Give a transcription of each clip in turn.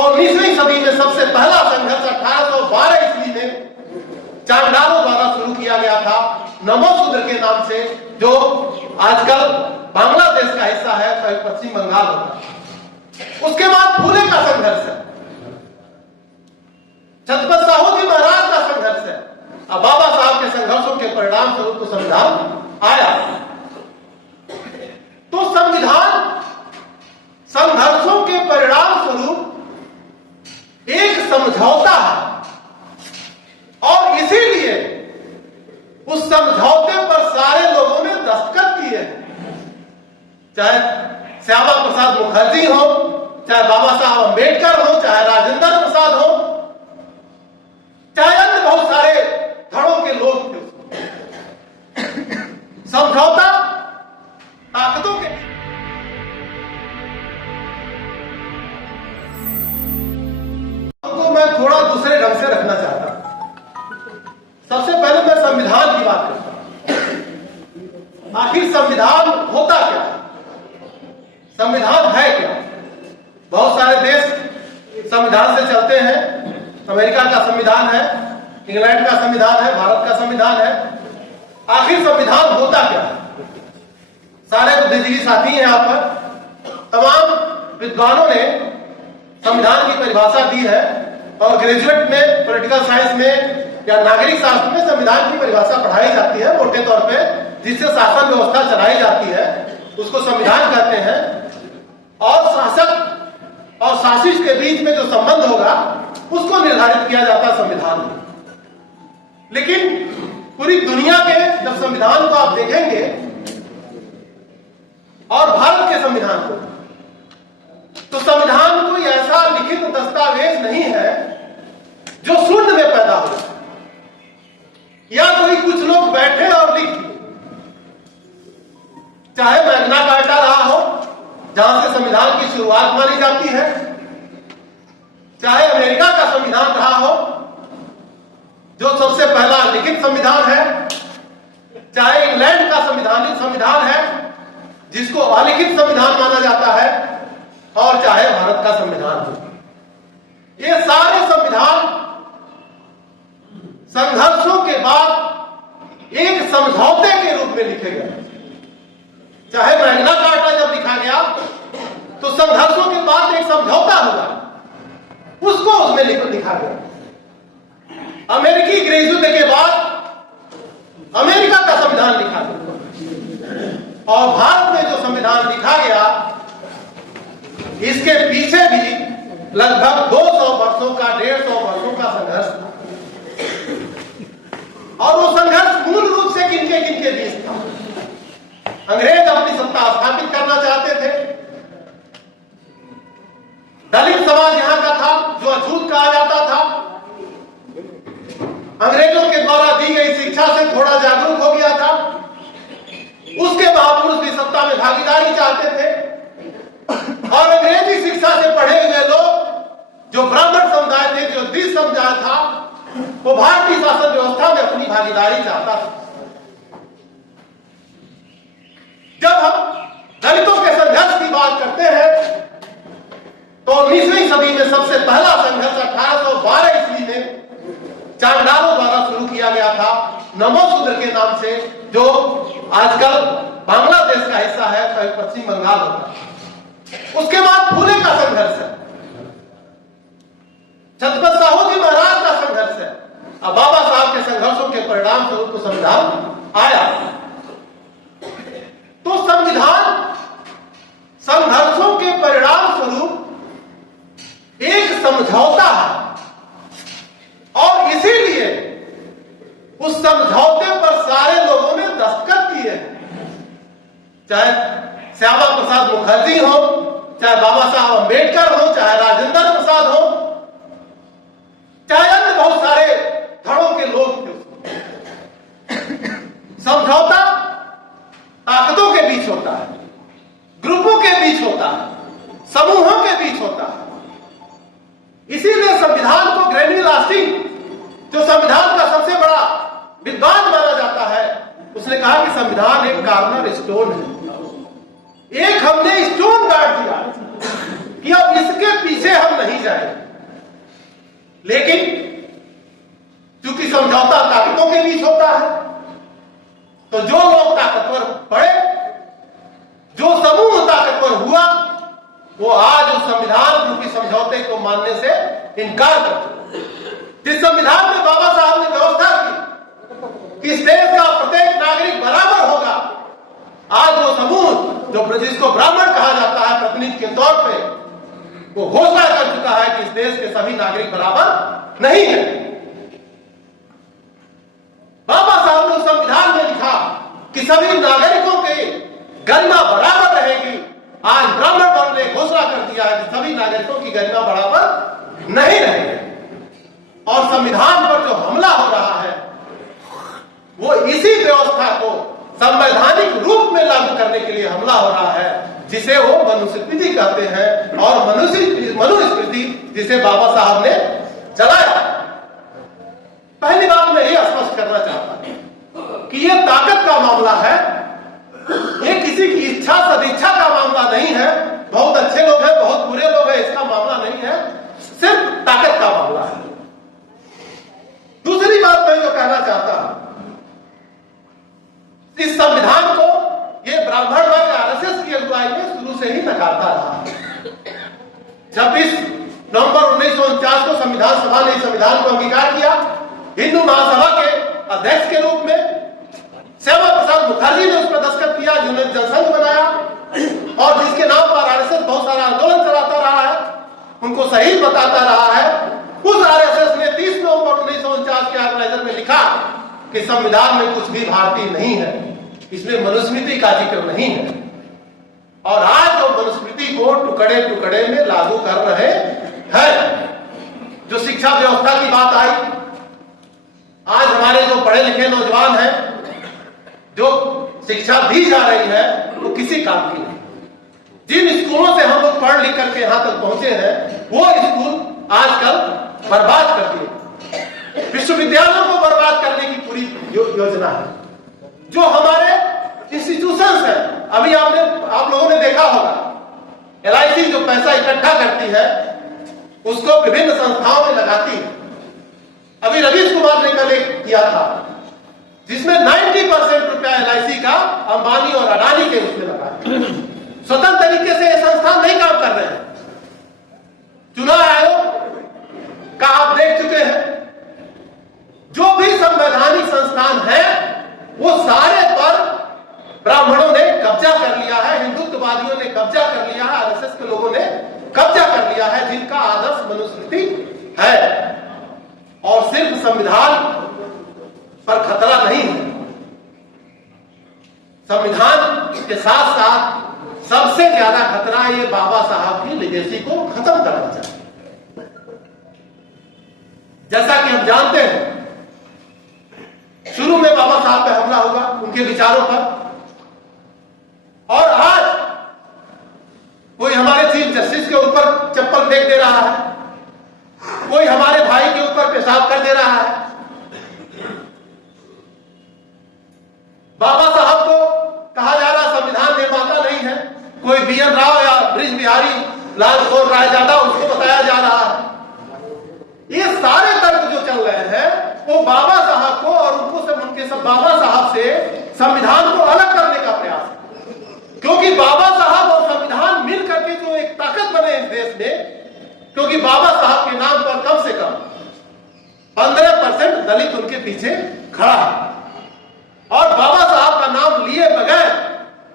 तो 19वीं सदी में सबसे पहला संघर्ष 1812 ईस्वी में चांडालों द्वारा शुरू किया गया था, नमोसूद्र के नाम से, जो आजकल बांग्लादेश का हिस्सा है, पश्चिम बंगाल होता है। उसके बाद फूले का संघर्ष है, छत्रपति साहू जी महाराज का संघर्ष है। अब बाबा साहब के संघर्षों के परिणाम स्वरूप तो संविधान आया। तो संविधान संघर्षों के परिणाम स्वरूप एक समझौता है, और इसीलिए उस समझौते पर सारे लोगों ने दस्तखत किए हैं, चाहे श्यामा प्रसाद मुखर्जी हो, चाहे बाबा साहब अंबेडकर हो, चाहे राजेंद्र प्रसाद हो, चाहे अन्य बहुत सारे धड़ों के लोग थे। समझौता ताकतों के तो मैं थोड़ा दूसरे ढंग से रखना चाहता हूं। सबसे पहले मैं संविधान की बात करता हूं। आखिर संविधान होता क्या है, संविधान है क्या? बहुत सारे देश संविधान से चलते हैं। अमेरिका का संविधान है, इंग्लैंड का संविधान है, भारत का संविधान है। आखिर संविधान होता क्या है? सारे बुद्धिजीवी साथी हैं यहाँ पर, तमाम विद्वानों ने संविधान की परिभाषा दी है, और ग्रेजुएट में, पॉलिटिकल साइंस में या नागरिक शास्त्र में संविधान की परिभाषा पढ़ाई जाती है मोटे तौर पे, जिससे शासन व्यवस्था चलाई जाती है, उसको संविधान कहते हैं। और शासक और शासित के बीच में जो संबंध होगा उसको निर्धारित किया जाता है संविधान में। लेकिन पूरी दुनिया के जब संविधान को आप देखेंगे और भारत के संविधान को, तो संविधान कोई ऐसा लिखित दस्तावेज नहीं है जो शून्य में पैदा हो, या कोई कुछ लोग बैठे और लिख दिए। चाहे मैग्ना कार्टा रहा हो, जहां से संविधान की शुरुआत मानी जाती है, चाहे अमेरिका का संविधान रहा हो जो सबसे पहला लिखित संविधान है, चाहे इंग्लैंड का संविधान है जिसको अलिखित संविधान माना जाता है, और चाहे भारत का संविधान हो। ये सारे संविधान संघर्षों के बाद एक समझौते के रूप में लिखे गए। चाहे मैग्ना कार्टा जब लिखा गया तो संघर्षों के बाद एक समझौता हुआ, उसको उसमें लिखा गया। अमेरिकी ग्रेजुएट के बाद अमेरिका का संविधान लिखा गया, और भारत में जो संविधान लिखा गया, इसके पीछे भी लगभग 200 वर्षों का, 150 वर्षों का संघर्ष था। और वो संघर्ष मूल रूप से किनके बीच था? अंग्रेज अपनी सत्ता स्थापित करना चाहते थे, दलित समाज यहां का था जो अछूत कहा जाता था, अंग्रेजों के द्वारा दी गई शिक्षा से थोड़ा जागरूक हो गया था, उसके महापुरुष भी सत्ता में भागीदारी चाहते थे, और अंग्रेजी शिक्षा से पढ़े हुए लोग जो ब्राह्मण समुदाय थे, जो द्विज समुदाय था, वो भारतीय शासन व्यवस्था में अपनी भागीदारी चाहता था। जब हम दलितों के संघर्ष की बात करते हैं तो 19वीं सदी में सबसे पहला संघर्ष 1812 ईस्वी में चांडालों द्वारा शुरू किया गया था, नमोसूद्र के नाम से, जो आजकल बांग्लादेश का हिस्सा है, पश्चिम बंगाल होता है। उसके बाद फूले का संघर्ष है, छत्रपति साहू जी महाराज का संघर्ष है। अब बाबा साहब के संघर्षों के परिणाम स्वरूप तो संविधान आया। तो संविधान संघर्षों के परिणाम स्वरूप एक समझौता है, और इसीलिए उस समझौते पर सारे लोगों ने दस्तखत किए हैं, चाहे श्यामा प्रसाद मुखर्जी हो, चाहे बाबा साहब अंबेडकर हो, चाहे राजेंद्र प्रसाद हो, चाहे अन्य बहुत सारे धड़ों के लोग थे। समझौता ताकतों के बीच होता है, ग्रुपों के बीच होता है, समूहों के बीच होता है। इसीलिए संविधान को ग्रैनी लास्टिंग, जो संविधान का सबसे बड़ा विद्वान माना जाता है, उसने कहा कि संविधान एक कार्नर स्टोन है। एक हमने स्टोन गाड़ दिया कि अब इसके पीछे हम नहीं नहीं जाएगी, लेकिन चूंकि समझौता ताकतों के बीच होता है, तो जो लोग ताकतवर पड़े, जो समूह ताकतवर हुआ, वो आज उस संविधान रूपी समझौते को मानने से इनकार कर। जिस संविधान में बाबा साहब ने व्यवस्था की कि इस देश का प्रत्येक नागरिक बराबर होगा, आज वो समूह जो जिसको ब्राह्मण कहा जाता है प्रतिनिधि के तौर पे, वो घोषणा कर चुका है कि इस देश के सभी नागरिक बराबर नहीं है। बाबा साहब ने उस संविधान में लिखा कि सभी नागरिकों के गरिमा बराबर रहेगी। आज ब्राह्मण वर्ग ने घोषणा कर दिया है कि सभी नागरिकों की गरिमा बराबर नहीं रहेगी। और संविधान पर जो हमला हो रहा है, वो इसी व्यवस्था को संवैधानिक रूप में लागू करने के लिए हमला हो रहा है, जिसे वो मनुस्मृति कहते हैं, और मनुस्मृति जिसे बाबा साहब ने चलाया। पहली बात मैं ये स्पष्ट करना चाहता हूं कि ये ताकत का मामला है, ये किसी की इच्छा सदिच्छा का मामला नहीं है। बहुत अच्छे लोग हैं, बहुत बुरे लोग हैं, इसका मामला नहीं है, सिर्फ ताकत का मामला है। दूसरी बात मैं जो कहना चाहता हूं, इस संविधान को ये ब्राह्मण वर्ग आरएसएस की अगुवाई में शुरू से ही नकारता रहा। 26 नवंबर 1949 को संविधान सभा ने इस संविधान को अंगीकार किया। हिंदू महासभा के अध्यक्ष के रूप में श्यामा प्रसाद मुखर्जी ने उस पर दस्तखत किया, जिन्होंने जनसंघ बनाया और जिसके नाम पर आरएसएस बहुत सारा आंदोलन चलाता रहा है, उनको शहीद बताता रहा है। उस आरएसएस ने 30 नवंबर 1949 के ऑर्गेनाइजर में लिखा कि संविधान में कुछ भी भारतीय नहीं है, इसमें मनुस्मृति का जिक्र नहीं है। और आज वो मनुस्मृति को टुकड़े टुकड़े में लागू कर रहे हैं। जो शिक्षा व्यवस्था की बात आई, आज हमारे जो पढ़े लिखे नौजवान हैं, जो शिक्षा दी जा रही है, वो किसी काम की नहीं। जिन स्कूलों से हम लोग पढ़ लिख करके यहां तक पहुंचे हैं, वो स्कूल आजकल बर्बाद कर दिए। विश्वविद्यालयों को बर्बाद करने की पूरी योजना है। जो हमारे इंस्टीट्यूशंस हैं, अभी आप लोगों ने देखा होगा, LIC जो पैसा इकट्ठा करती है, उसको विभिन्न संस्थाओं में लगाती है। अभी रवीश कुमार ने कल एक किया था, जिसमें 90% रुपया LIC का अंबानी और अडानी के उसमें लगा। स्वतंत्र तरीके से ये संस्थान नहीं काम कर रहे हैं। चुनाव आयोग का आप देख चुके हैं, जो भी संवैधानिक संस्थान है, वो सारे पर ब्राह्मणों ने कब्जा कर लिया है, हिंदुत्ववादियों ने कब्जा कर लिया है, आरएसएस के लोगों ने कब्जा कर लिया है, जिनका आदर्श मनुस्मृति है। और सिर्फ संविधान पर खतरा नहीं है, संविधान के साथ साथ सबसे ज्यादा खतरा ये बाबा साहब की लेगेसी को खत्म करना चाहिए। जैसा कि हम जानते हैं, शुरू में बाबा साहब पे हमला होगा, उनके विचारों पर, और आज कोई हमारे चीफ जस्टिस के ऊपर चप्पल फेंक दे रहा है, कोई हमारे भाई के ऊपर पेशाब कर दे रहा है। बाबा साहब को कहा जा रहा संविधान निर्माता नहीं है, कोई BN राव या ब्रिज बिहारी लाल गौर राय जादा उसको बताया जा रहा है। ये सारे तर्क जो चल रहे हैं, वो बाबा साहब को और उनके सब बाबा साहब से संविधान को अलग करने का प्रयास है। क्योंकि बाबा साहब और संविधान मिल करके जो एक ताकत बने इस देश में, क्योंकि बाबा साहब के नाम पर कम से कम 15% दलित उनके पीछे खड़ा है, और बाबा साहब का नाम लिए बगैर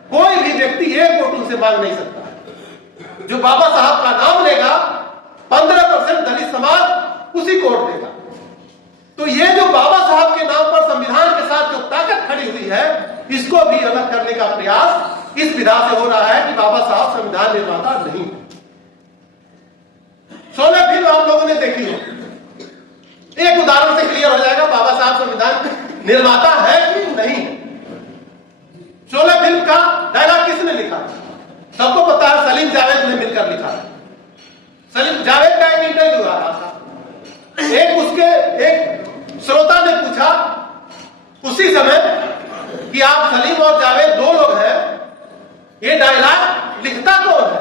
कोई भी व्यक्ति एक वोट उनसे मांग नहीं सकता। जो बाबा साहब का नाम लेगा, 15% दलित समाज उसी को वोट देगा। तो ये जो बाबा साहब के नाम पर संविधान के साथ जो ताकत खड़ी हुई है, इसको भी अलग करने का प्रयास इस विधा से हो रहा है कि बाबा साहब संविधान निर्माता नहीं। 16 फिल्म आप लोगों ने देखी हो, एक उदाहरण से क्लियर हो जाएगा बाबा साहब संविधान निर्माता है कि नहीं। 16 फिल्म का डायलॉग किसने लिखा? सबको पता है, सलीम जावेद ने मिलकर लिखा। सलीम जावेद का एक इंटरव्यू आ रहा था, एक श्रोता ने पूछा उसी समय कि आप सलीम और जावेद दो लोग हैं, ये डायलॉग लिखता कौन है?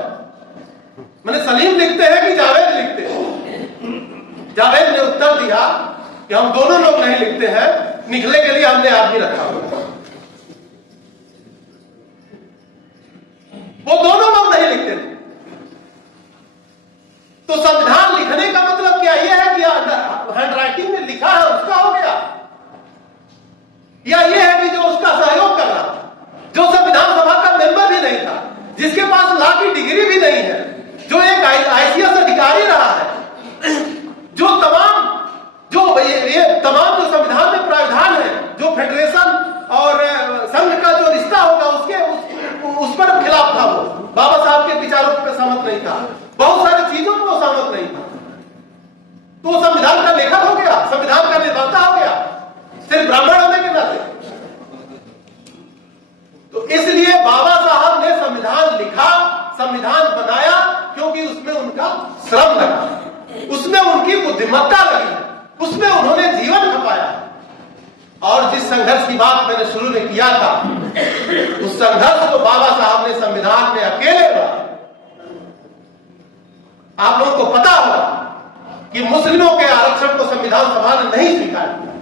मैंने सलीम लिखते हैं कि जावेद लिखते हैं? जावेद ने उत्तर दिया कि हम दोनों लोग नहीं लिखते हैं, निकलने के लिए हमने आदमी रखा हुआ। वो दोनों लोग नहीं लिखते थे। तो संविधान लिखने का मतलब क्या यह है कि हैंड राइटिंग में लिखा है उसका हो गया, या यह है कि जो उसका सहयोग कर रहा था, जो संविधान सभा का मेंबर भी नहीं था, जिसके पास लॉ की डिग्री भी नहीं है, जो एक आईसीएस अधिकारी रहा है, जो तमाम जो संविधान में प्रावधान है, जो फेडरेशन और संघ का जो रिश्ता होगा उस पर खिलाफ था, वो बाबा साहब के विचारों पर सहमत नहीं था, बहुत सारी चीजों पर सहमत नहीं था, तो वो संविधान का लेखक हो गया, संविधान का निर्माता हो गया, सिर्फ ब्राह्मण होने के नाते। तो इसलिए बाबा साहब ने संविधान लिखा, संविधान बनाया, क्योंकि उसमें उनका श्रम लगा, उसमें उनकी बुद्धिमत्ता लगी, उसमें उन्होंने जीवन खपाया। और जिस संघर्ष की बात मैंने शुरू में किया था, उस संघर्ष को बाबा साहब ने संविधान में अकेले लड़ा। आप लोगों को पता होगा कि मुस्लिमों के आरक्षण को संविधान सभा ने नहीं स्वीकार किया,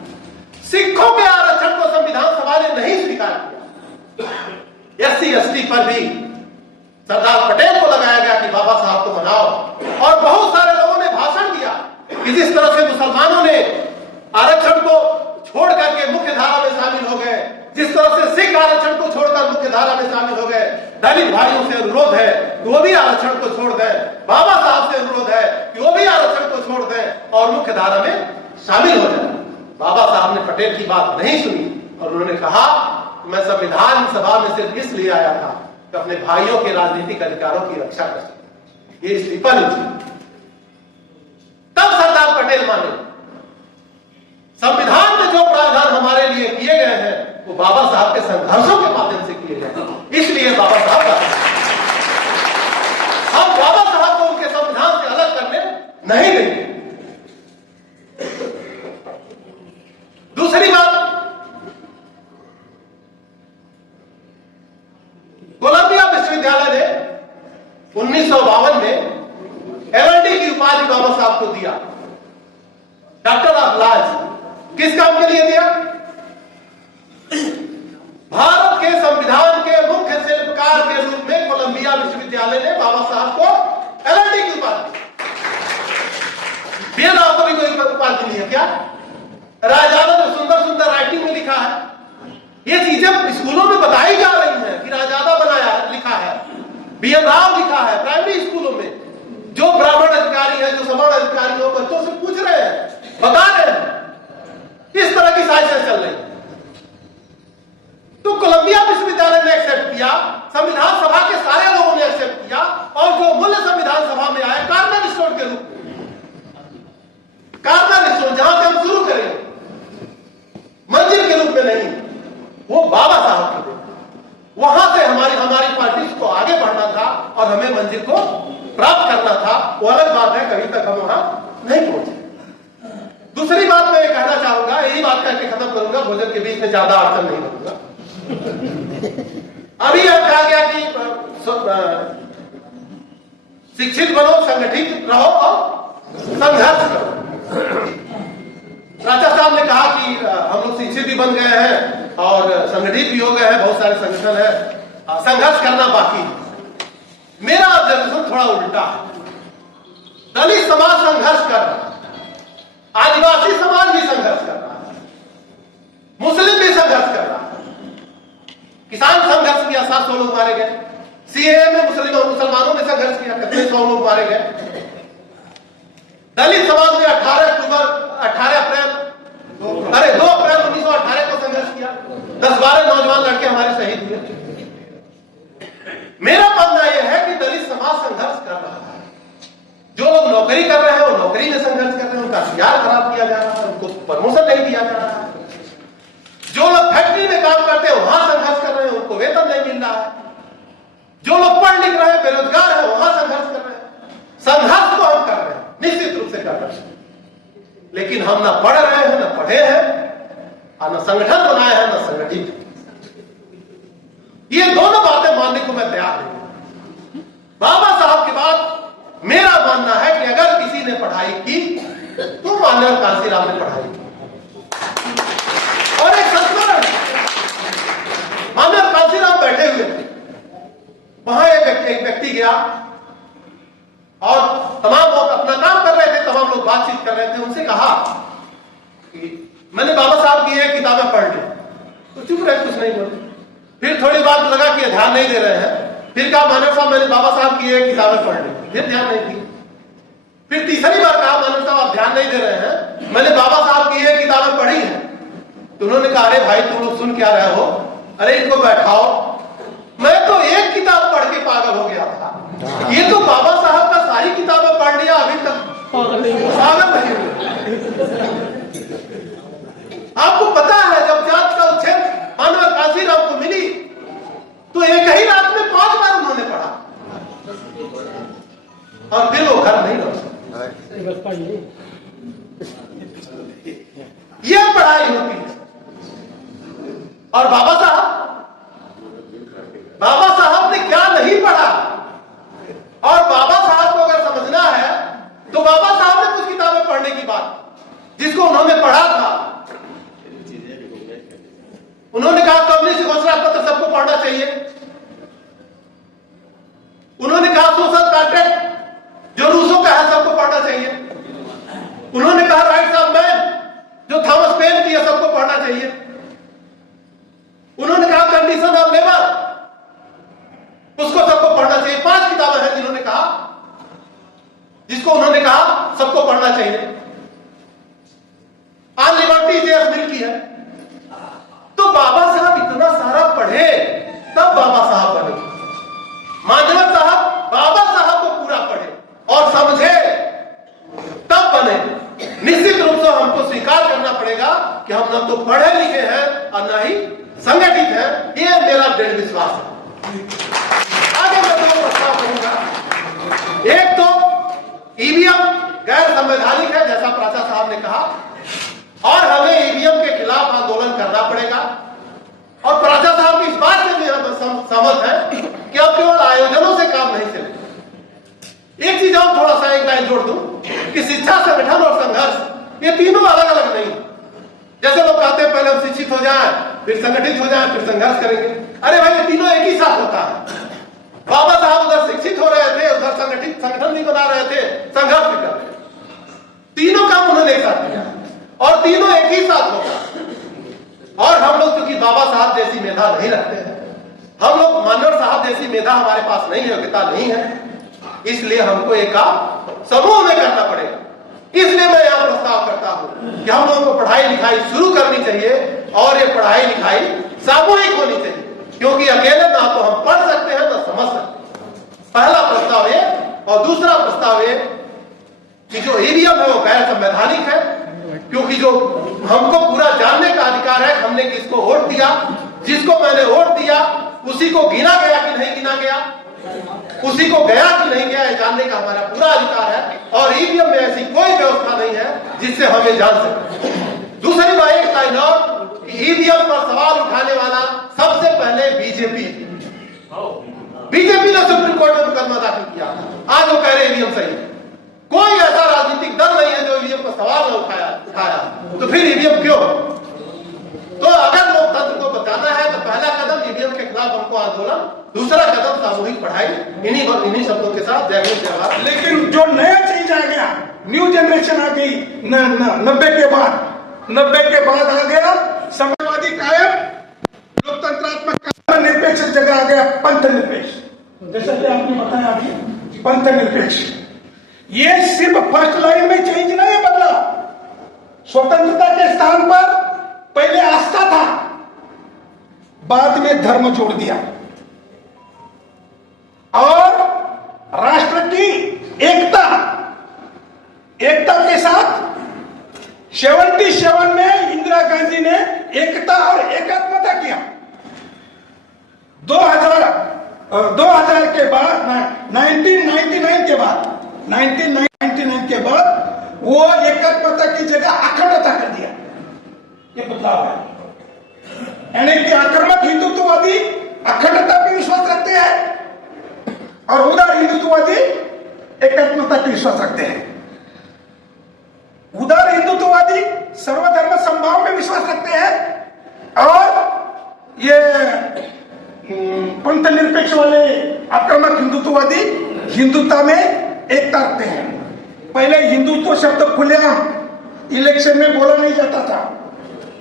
सिखों के आरक्षण को संविधान सभा ने नहीं स्वीकार किया, एससी एसटी पर भी सरदार पटेल को लगाया गया कि बाबा साहब को मनाओ। और बहुत सारे लोगों ने भाषण दिया कि जिस तरह से मुसलमानों ने आरक्षण को छोड़ करके मुख्य धारा में शामिल हो गए, जिस तरह से सिख आरक्षण को छोड़कर मुख्य धारा में शामिल हो गए, दलित भाइयों से अनुरोध है कि वो भी आरक्षण को छोड़ दें, बाबा साहब से अनुरोध है कि वो भी आरक्षण को छोड़ दें और मुख्य धारा में शामिल हो जाए। बाबा साहब ने पटेल की बात नहीं सुनी और उन्होंने कहा मैं संविधान सभा में सिर्फ इसलिए आया था कि अपने भाइयों के राजनीतिक अधिकारों की रक्षा कर सके, ये इस्तीफा नहीं थी। तब सरदार पटेल माने संविधान में जो प्रावधान हमारे लिए किए गए हैं वो बाबा साहब के संघर्षों के माध्यम से किए गए, इसलिए बाबा साहब का हम बाबा साहब को उनके संविधान से अलग करने नहीं देंगे। दूसरी बात, कोलंबिया विश्वविद्यालय ने 1952 में एलएलडी की उपाधि बाबा साहब को दिया, डॉक्टर ऑफ लॉज। किस काम के लिए दिया? भारत के संविधान के मुख्य शिल्पकार के रूप में कोलंबिया विश्वविद्यालय ने बाबा साहब को एलएलडी की उपाधि, बिना कोई उपाधि दी है क्या? राजादा जो सुंदर सुंदर राइटिंग में लिखा है, ये चीजें स्कूलों में बताई जा रही हैं कि राजादा बनाया लिखा है, बीएन राव लिखा है प्राइमरी स्कूलों में। जो ब्राह्मण अधिकारी है, जो सवर्ण अधिकारी हो, बच्चों से पूछ रहे हैं, बता रहे हैं, इस तरह की साजिशें चल रही। तो कोलंबिया विश्वविद्यालय ने एक्सेप्ट किया, संविधान सभा के सारे लोगों ने एक्सेप्ट किया, और जो मूल्य संविधान सभा में आए कार्नर स्टोन के रूप में, कार्नर स्टोन जहां से हम शुरू करेंगे, मंजिल के रूप में नहीं, वो बाबा साहब के थे। वहां से हमारी पार्टी को आगे बढ़ना था और हमें मंजिल को प्राप्त करना था। वो अलग बात है, कहीं तक हम वहां नहीं पहुंचे। दूसरी बात मैं कहना चाहूंगा, यही बात करके खत्म करूंगा, भोजन के बीच में ज्यादा अड़चन नहीं करूंगा। अभी यह कहा गया कि शिक्षित बनो, संगठित रहो और संघर्ष करो। राजा साहब ने कहा कि हम लोग शिक्षित भी बन गए हैं और संगठित भी हो गए हैं, बहुत सारे संगठन है, संघर्ष करना बाकी है। मेरा ऑब्जर्वेशन थोड़ा उल्टा है। दलित समाज संघर्ष कर रहा है, आदिवासी समाज भी संघर्ष कर रहा है, मुस्लिम भी संघर्ष कर रहा है, किसान संघर्ष किया, 700 लोग मारे गए, सीएए में मुसलमानों ने संघर्ष किया, कितने 100 लोग मारे गए। दलित समाज ने 2 अप्रैल 1918 को संघर्ष किया, 10-12 नौजवान लड़के हमारे शहीद हुए। मेरा मानना यह है कि दलित समाज संघर्ष कर रहा है। जो लोग नौकरी कर रहे हैं वो नौकरी में संघर्ष कर रहे हैं, उनका सीआर खराब किया जा रहा है, उनको प्रमोशन नहीं दिया जा रहा है। जो लोग फैक्ट्री में काम करते हैं वहां संघर्ष कर रहे हैं, उनको वेतन नहीं मिल रहा है। जो लोग पढ़ लिख रहे हैं, बेरोजगार है, वहां संघर्ष कर रहे हैं। संघर्ष तो हम कर रहे हैं, निश्चित रूप से कर रहे हैं, लेकिन हम ना पढ़ रहे हैं, ना पढ़े हैं, और ना संगठन बनाए हैं, ना संगठित। ये दोनों बातें मानने को मैं तैयार नहीं। बाबा साहब के बाद मेरा मानना है कि अगर किसी ने पढ़ाई की तो माननीय कांसीराम ने पढ़ाई। और एक संस्मरण, माननीय कांसीराम बैठे हुए थे, वहां एक व्यक्ति गया और तमाम लोग अपना काम कर रहे थे, तमाम लोग बातचीत कर रहे थे, उनसे कहा कि मैंने बाबा साहब की ये किताबें पढ़ ली। तो चुप रहे, कुछ नहीं बोले। फिर थोड़ी बात लगा कि ध्यान नहीं दे रहे हैं, फिर कहा मानव साहब मैंने बाबा साहब की ये किताबें पढ़ ली, फिर ध्यान नहीं दी। फिर तीसरी बार कहा मानव साहब आप ध्यान नहीं दे रहे हैं, मैंने बाबा साहब की ये किताबें पढ़ी हैं। तो उन्होंने कहा अरे भाई तुम लोग सुन क्या रहे हो, अरे इनको बैठाओ, मैं तो एक किताब पढ़ के पागल हो गया था, ये तो बाबा साहब का सारी किताबें पढ़ लिया, अभी तक पागल नहीं हुए। आपको पता है जब जात का उच्छेद मानव कांसीराम को मिली तो एक ही रात में 5 बार उन्होंने पढ़ा और फिर वो घर नहीं लौट सकते। ये पढ़ाई होती है। और बाबा साहब ने क्या नहीं पढ़ा, और बाबा साहब को अगर समझना है तो बाबा साहब ने कुछ किताबें पढ़ने की बात, जिसको उन्होंने पढ़ा था, उन्होंने कहा कम्युनिस्ट घोषणा पत्र सबको पढ़ना चाहिए। उन्होंने कहा सोशल कॉन्ट्रैक्ट जो रूसों का है सबको पढ़ना चाहिए। उन्होंने कहा राइट्स ऑफ मैन जो थॉमस पेन की है सबको पढ़ना चाहिए। उन्होंने कहा कंडीशन ऑफ लेबर उसको सबको पढ़ना चाहिए। 5 किताबें हैं जिन्होंने कहा, जिसको उन्होंने कहा सबको पढ़ना चाहिए। ऑन लिबर्टी जेएस मिल की है। तो बाबा साहब इतना सारा पढ़े तब बाबा साहब बने। मानव साहब बाबा साहब को पूरा पढ़े और समझे तब बने। निश्चित रूप से हमको स्वीकार करना पड़ेगा कि हम न तो पढ़े लिखे हैं और न ही संगठित हैं, ये मेरा दृढ़ विश्वास है। आगे मैं 2 प्रस्ताव करूंगा। एक तो ईवीएम गैर संवैधानिक है जैसा प्राचा साहब ने कहा, और हमें ईवीएम के खिलाफ आंदोलन करना पड़ेगा। और प्राचा साहब की इस बात से भी हम सहमत है कि अब केवल आयोजनों से काम नहीं चलेगा। एक चीज और थोड़ा सा एक लाइन जोड़ दूं कि शिक्षा, संगठन और संघर्ष ये तीनों अलग अलग नहीं। जैसे लोग कहते हैं पहले हम शिक्षित हो जाएं, फिर संगठित हो जाएं, फिर संघर्ष करेंगे। अरे भाई ये तीनों एक ही साथ होता है। बाबा साहब उधर शिक्षित हो रहे थे, उधर संगठित संगठन भी बना रहे थे, संघर्ष भी कर रहे थे। तीनों काम उन्होंने एक साथ किया और तीनों एक ही साथ होगा। और हम लोग क्योंकि बाबा साहब जैसी मेधा नहीं रखते हैं, हम लोग मानव साहब जैसी मेधा हमारे पास नहीं है, योग्यता नहीं है, इसलिए हमको एक काम समूह में करना पड़ेगा। इसलिए मैं यहां प्रस्ताव करता हूं कि हम लोगों को पढ़ाई लिखाई शुरू करनी चाहिए और ये पढ़ाई लिखाई सामूहिक होनी चाहिए, क्योंकि अकेले ना तो हम पढ़ सकते हैं ना समझ सकते हैं। पहला प्रस्ताव ये। और दूसरा प्रस्ताव ये कि जो ईवीएम है वो गैर संवैधानिक है, क्योंकि जो हमको पूरा जानने का अधिकार है हमने किसको वोट दिया, जिसको मैंने वोट दिया उसी को गिना गया कि नहीं गिना गया, उसी को गया कि नहीं गया, ये जानने का हमारा पूरा अधिकार है। और ईवीएम में ऐसी कोई व्यवस्था नहीं है जिससे हमें जान सके। दूसरी बात एक लाइन और कि ईवीएम पर सवाल उठाने वाला सबसे पहले बीजेपी ने सुप्रीम कोर्ट में मुकदमा दाखिल किया। आज वो कह रहे ईवीएम सही है। कोई ऐसा राजनीतिक दल नहीं है जो ईवीएम पर सवाल न उठाया, तो फिर ईवीएम क्यों? तो अगर लोकतंत्र को बचाना है तो पहला कदम ईवीएम के खिलाफ हमको आंदोलन, दूसरा कदम सामूहिक पढ़ाई। इन्हीं शब्दों के साथ जय हिंद जय भारत। लेकिन जो नया चीज आ गया, न्यू जनरेशन आ गई 90 के बाद आ गया समाजवादी कायम, लोकतंत्रात्मक निरपेक्ष जगह आ गया पंथ निरपेक्ष। जैसा कि आपने बताया अभी पंथ निरपेक्ष, ये सिर्फ फर्स्ट लाइन में चेंज नहीं बदला। स्वतंत्रता के स्थान पर पहले आस्था था, बाद में धर्म जोड़ दिया और राष्ट्र की एकता के साथ 77 में इंदिरा गांधी ने एकता और एकात्मता किया। 2000 के बाद 1999 के बाद वो एकात्मता की जगह अखंडता कर दिया। ये बदलाव है, यानी कि आक्रामक हिंदुत्ववादी अखंडता पर विश्वास रखते हैं और उदार हिंदुत्ववादी एकात्मता पर विश्वास रखते हैं। हिंदुत्ववादी सर्वधर्म समभाव में विश्वास रखते हैं और ये पंथ निरपेक्ष वाले आक्रामक हिंदुत्ववादी हिंदुत्व में एकता रखते हैं। पहले हिंदुत्व शब्द खुलेआम इलेक्शन में बोला नहीं जाता था,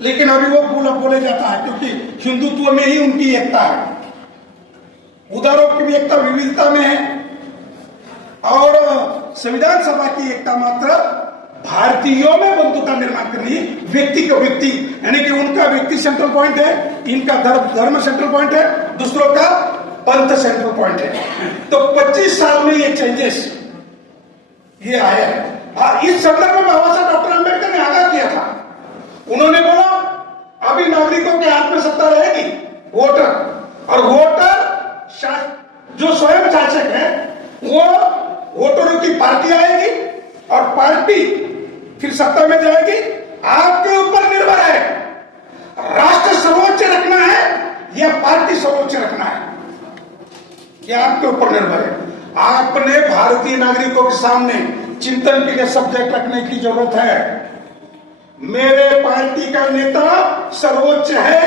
लेकिन अभी वो बोले जाता है, क्योंकि हिंदुत्व में ही उनकी एकता है। उदारों की भी एकता विविधता में है, और संविधान सभा की एकता मात्र भारतीयों में बंधुता निर्माण करनी, व्यक्ति को व्यक्ति, यानी कि उनका व्यक्ति सेंट्रल पॉइंट है, इनका धर्म सेंट्रल पॉइंट है, दूसरों का पंथ सेंट्रल पॉइंट है। तो 25 साल में ये चेंजेस ये आया है। इस संदर्भ में बाबा साहब डॉक्टर अम्बेडकर ने आगाह किया था। उन्होंने बोला अभी नागरिकों के हाथ में सत्ता रहेगी, वोटर, और वोटर जो स्वयं शासक है वो वोटरों की पार्टी आएगी और पार्टी फिर सत्ता में जाएगी। आपके ऊपर निर्भर है राष्ट्र सर्वोच्च रखना है या पार्टी सर्वोच्च रखना है, यह आपके ऊपर निर्भर है। आपने भारतीय नागरिकों के सामने चिंतन के लिए सब्जेक्ट रखने की जरूरत है। मेरे पार्टी का नेता सर्वोच्च है,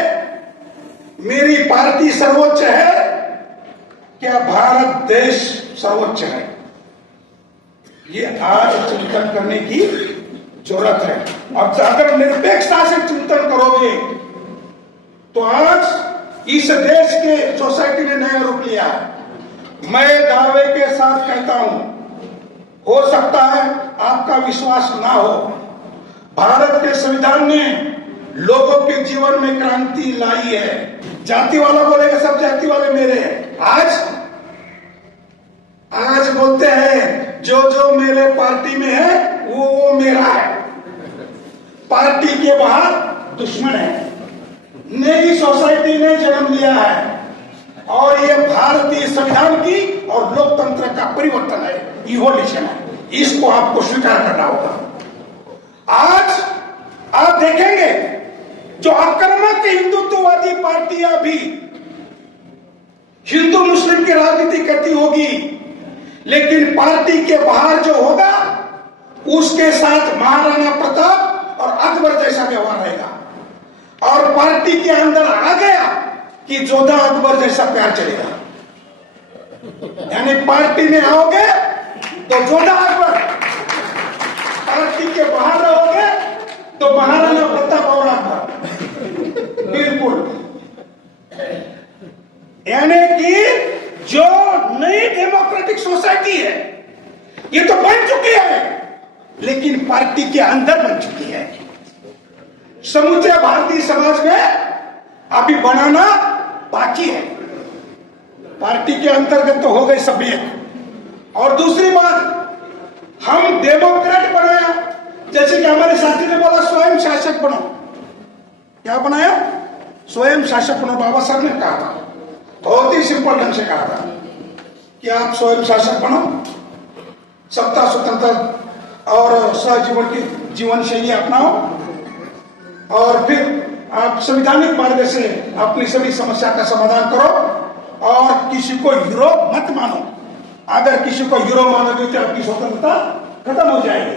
मेरी पार्टी सर्वोच्च है, क्या भारत देश सर्वोच्च है? ये आज चिंतन करने की जरूरत है। अब अगर निरपेक्षता से चिंतन करोगे तो आज इस देश के सोसाइटी ने नया रूप लिया है। मैं दावे के साथ कहता हूं, हो सकता है आपका विश्वास ना हो, भारत के संविधान ने लोगों के जीवन में क्रांति लाई है। जाति वाला बोलेगा सब जाति वाले मेरे हैं। आज बोलते हैं जो मेरे पार्टी में है वो मेरा है, पार्टी के बाहर दुश्मन है। नई सोसाइटी ने जन्म लिया है और ये भारतीय संविधान की और लोकतंत्र का परिवर्तन है, इवोल्यूशन है। इसको आपको स्वीकार करना होगा। आज आप देखेंगे जो आक्रामक हिंदुत्ववादी पार्टियां भी हिंदू मुस्लिम की राजनीति करती होगी, लेकिन पार्टी के बाहर जो होगा उसके साथ महाराणा प्रताप और अकबर जैसा व्यवहार रहेगा, और पार्टी के अंदर आ गया कि जोधा अकबर जैसा प्यार चलेगा। यानी पार्टी में आओगे तो जोधा अकबर, पार्टी के बाहर रहोगे तो महाराणा प्रताप और अकबर। बिल्कुल, यानी कि जो नई डेमोक्रेटिक सोसाइटी है ये तो बन चुकी है, लेकिन पार्टी के अंदर बन चुकी है। समूचे भारतीय समाज में अभी बनाना बाकी है। पार्टी के अंतर्गत तो हो गई सभ्य। और दूसरी बात, हम डेमोक्रेट बनाया, जैसे कि हमारे साथी ने बोला स्वयं शासक बनो। क्या बनाया? स्वयं शासक बनो। बाबा साहब ने कहा था, बहुत ही सिंपल ढंग से कहा था कि आप स्वयं शासक बनो, सत्ता स्वतंत्र और सहजीवन की जीवन शैली अपनाओ, और फिर आप संवैधानिक मार्ग से अपनी सभी समस्या का समाधान करो, और किसी को हीरो मत मानो। अगर किसी को हीरो मानोगे तो आपकी स्वतंत्रता खत्म हो जाएगी।